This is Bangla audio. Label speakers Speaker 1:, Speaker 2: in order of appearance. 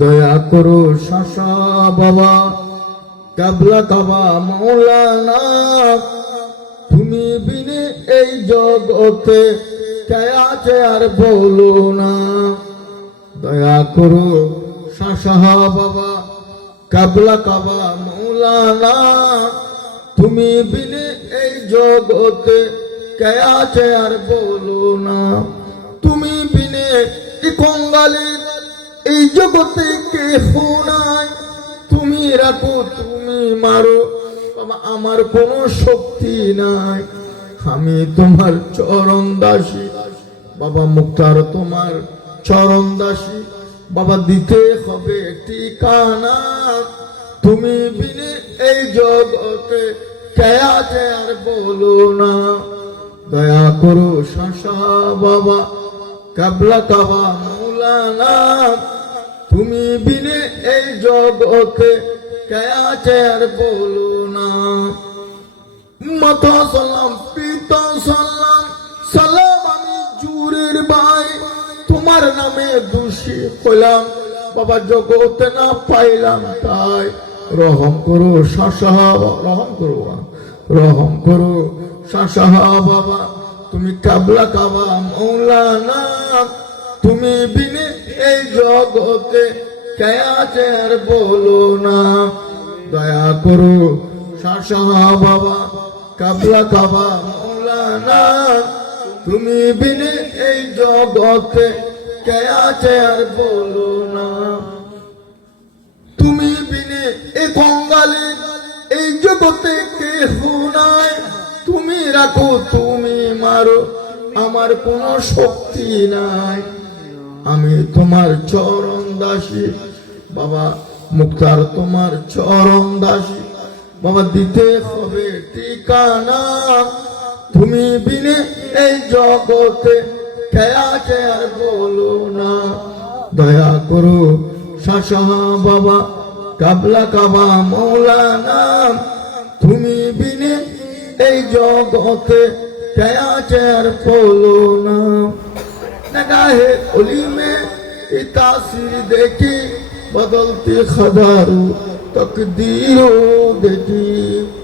Speaker 1: দয়া করো শাসা বাবা কাবলা কাবা মৌলানা। তুমি বিনে এই জগতে কে আছে আর বলো না। দয়া করো শাসা বাবা কাবলা কাবা মৌলানা। তুমি বিনে এই জগতে কে আছে আর বলো না। তুমি বিনে এই জগতে কে নাই। তুমি রাখো, তুমি মারো। বাবা আমার কোনো শক্তি নাই। আমি তোমার চরণ দাসী। বাবা মুক্তার তোমার চরণ দাসী। বাবা, দিতে হবে ঠিকানা। তুমি বিনে এই জগতে কে আছে আর বলো না। দয়া করো শাসা বাবা কাবলা কাবা। তুমি বিনে এই জগতে কে বলো না। মাতা সালাম পিতা সালাম সালাম আমি জুরের ভাই। তোমার নামে দোষী হইলাম, বাবা জগতে না পাইলাম তাই। রহম করো শাসা রহম করো রহম করো শাসা বাবা। তুমি কাবলা কাবা, মৌলানা। তুমি বিনে এই জগতে কে আছে আর বলো না। দয়া করো, শাসা বাবা, কাবলা কাবা, মৌলানা, তুমি বিনে এই জগতে কে আছে আর বলো না। তুমি বিনে এ কঙ্গালে, এই জগতে কে নাই। তুমি রাখো, তুমি মারো, আমার কোনো শক্তি নাই। আমি তোমার চরণ দাসী। বাবা, মুক্তার তোমার চরণ দাসী। বাবা, দিতে হবে ঠিকানা। তুমি বিনে এই জগতে আছে আর বলো না। দয়া করো, শাসা বাবা, কাবলা কাবা মৌলানা। তুমি বিনে এই জগতে আছে আর বলো না। نگاہ علی میں یہ تاثیر دیکھی بدلتی خدا تقدیروں دیکھی۔